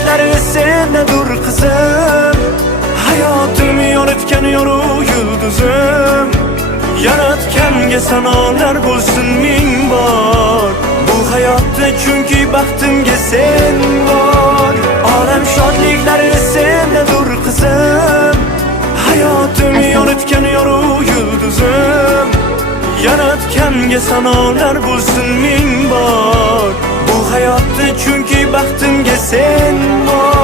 shodliklari sendadir qizim. Hayotim yoritgan yorug' yulduzim. Yaratganga sanolar bo'lsin ming bor. Bu hayotda chunki baxtimga sen bor. Olam shodliklari sendadir qizim. Hayotim yoritgan yorug' yulduzim. Yaratganga sanolar bo'lsin ming bor. Bu hayotda chunki baxtimga sen bor.